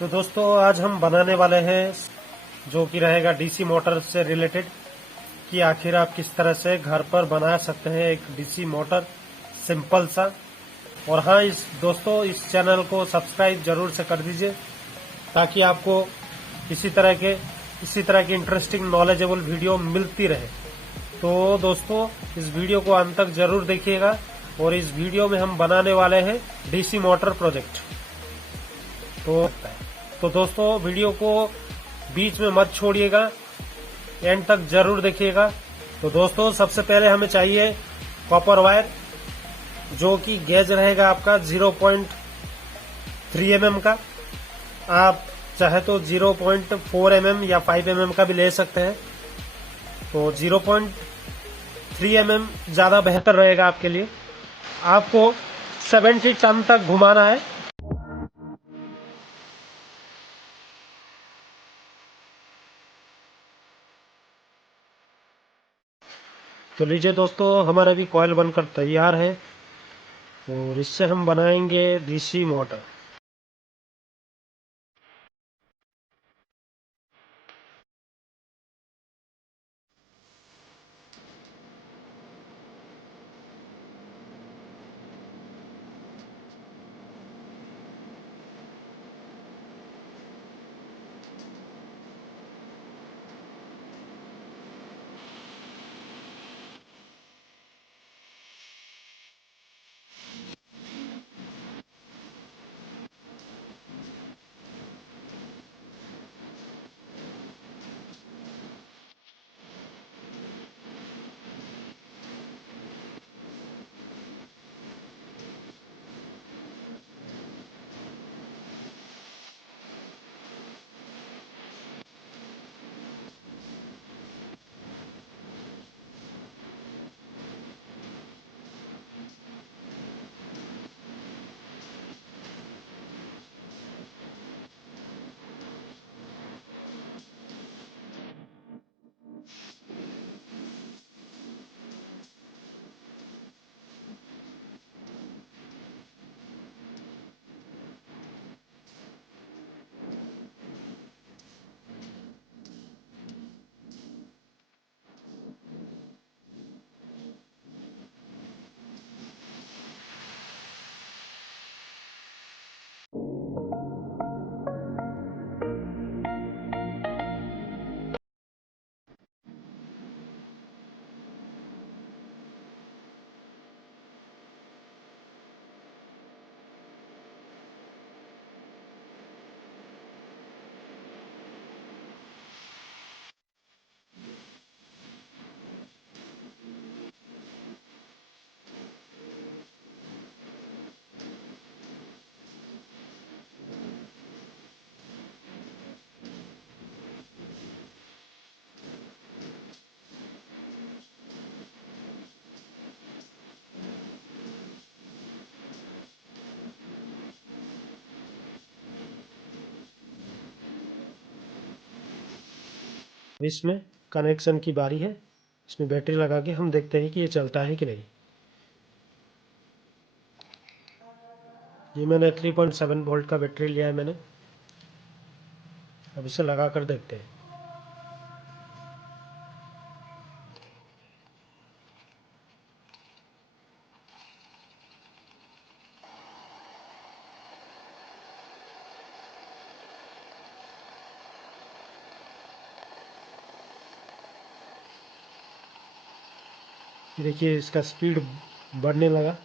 तो दोस्तों आज हम बनाने वाले हैं जो कि रहेगा डीसी मोटर से रिलेटेड कि आखिर आप किस तरह से घर पर बना सकते हैं एक डीसी मोटर सिंपल सा। और हाँ दोस्तों इस चैनल को सब्सक्राइब जरूर से कर दीजिए ताकि आपको इसी तरह की इंटरेस्टिंग नॉलेजेबल वीडियो मिलती रहे। तो दोस्तों इस वीडियो को अंत तक जरूर देखिएगा और इस वीडियो में हम बनाने वाले हैं डीसी मोटर प्रोजेक्ट। तो दोस्तों वीडियो को बीच में मत छोड़िएगा, एंड तक जरूर देखिएगा। तो दोस्तों सबसे पहले हमें चाहिए कॉपर वायर जो कि गेज रहेगा आपका 0.3 mm का। आप चाहे तो 0.4 mm या 5 mm का भी ले सकते हैं। तो 0.3 mm ज्यादा बेहतर रहेगा आपके लिए। आपको 70 टन तक घुमाना है। तो लीजिए दोस्तों हमारा भी कॉइल बनकर तैयार है और इससे हम बनाएंगे डीसी मोटर। इसमें कनेक्शन की बारी है। इसमें बैटरी लगा के हम देखते हैं कि ये चलता है कि नहीं। ये मैंने 3.7 वोल्ट का बैटरी लिया है मैंने। अब इसे लगा कर देखते हैं। ये देखिए इसका स्पीड बढ़ने लगा।